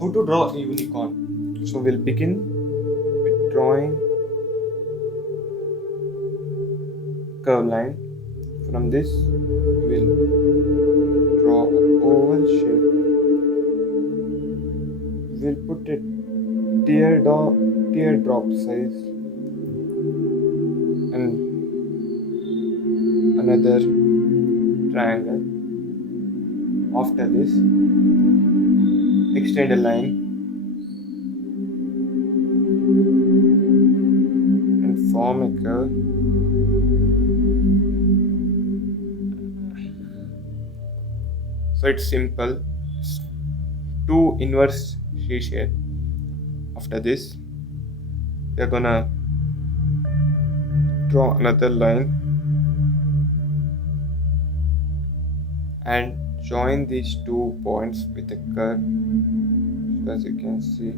How to draw a unicorn? So we'll begin with drawing curve line. From this, we'll draw an oval shape. We'll put a teardrop size and another triangle. After this, extend a line and form a curve. So it's simple. It's two inverse C shape. After this, we're gonna draw another line and join these 2 points with a curve. So as you can see,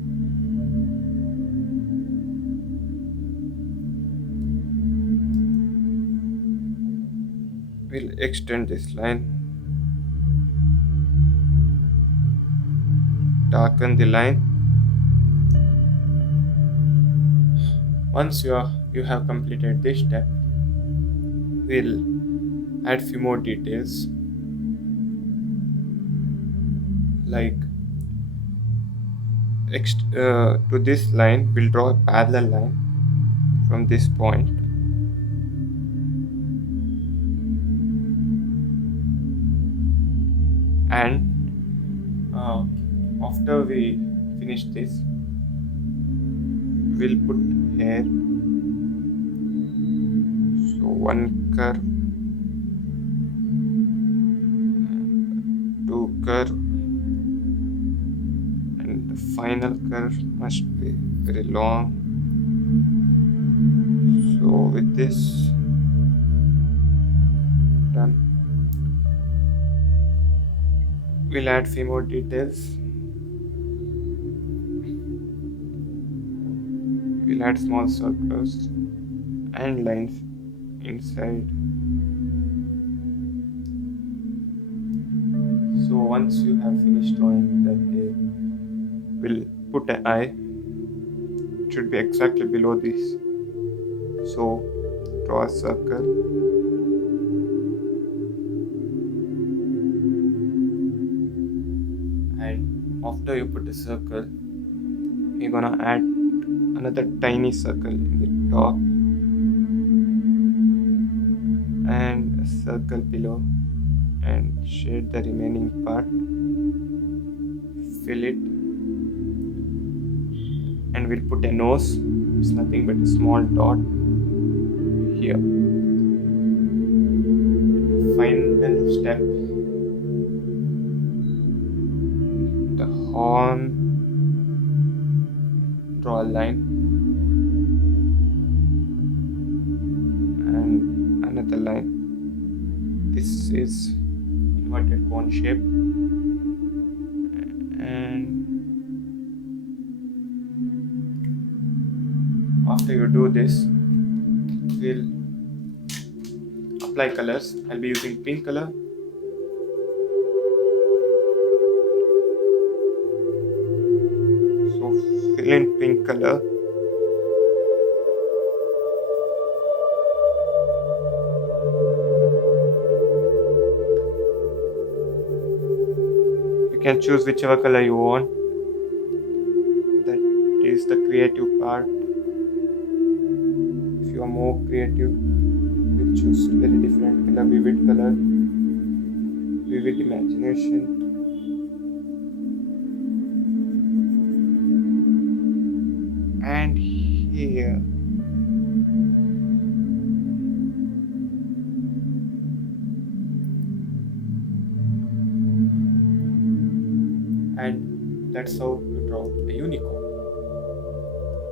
we'll extend this line, darken the line. Once you have completed this step, we'll add few more details like to this line we'll draw a parallel line from this point, and after we finish this, we'll put here so one curve, two curve, and the final curve must be very long. So with this done, we'll add few more details. We'll add small circles and lines inside. So once you have finished drawing the hair, we'll put an eye. It should be exactly below this. So draw a circle and after you put a circle, you're gonna add another tiny circle in the top and a circle below and shade the remaining part, fill it, and we'll put a nose. It's nothing but a small dot here. Final step, the horn. Draw a line and another line. This is inverted cone shape, and after you do this, we'll apply colors. I'll be using pink color. So fill in pink color. You can choose whichever color you want. That is the creative part. If you are more creative, we'll choose very different color, vivid color, vivid imagination. And here, and that's how you draw a unicorn.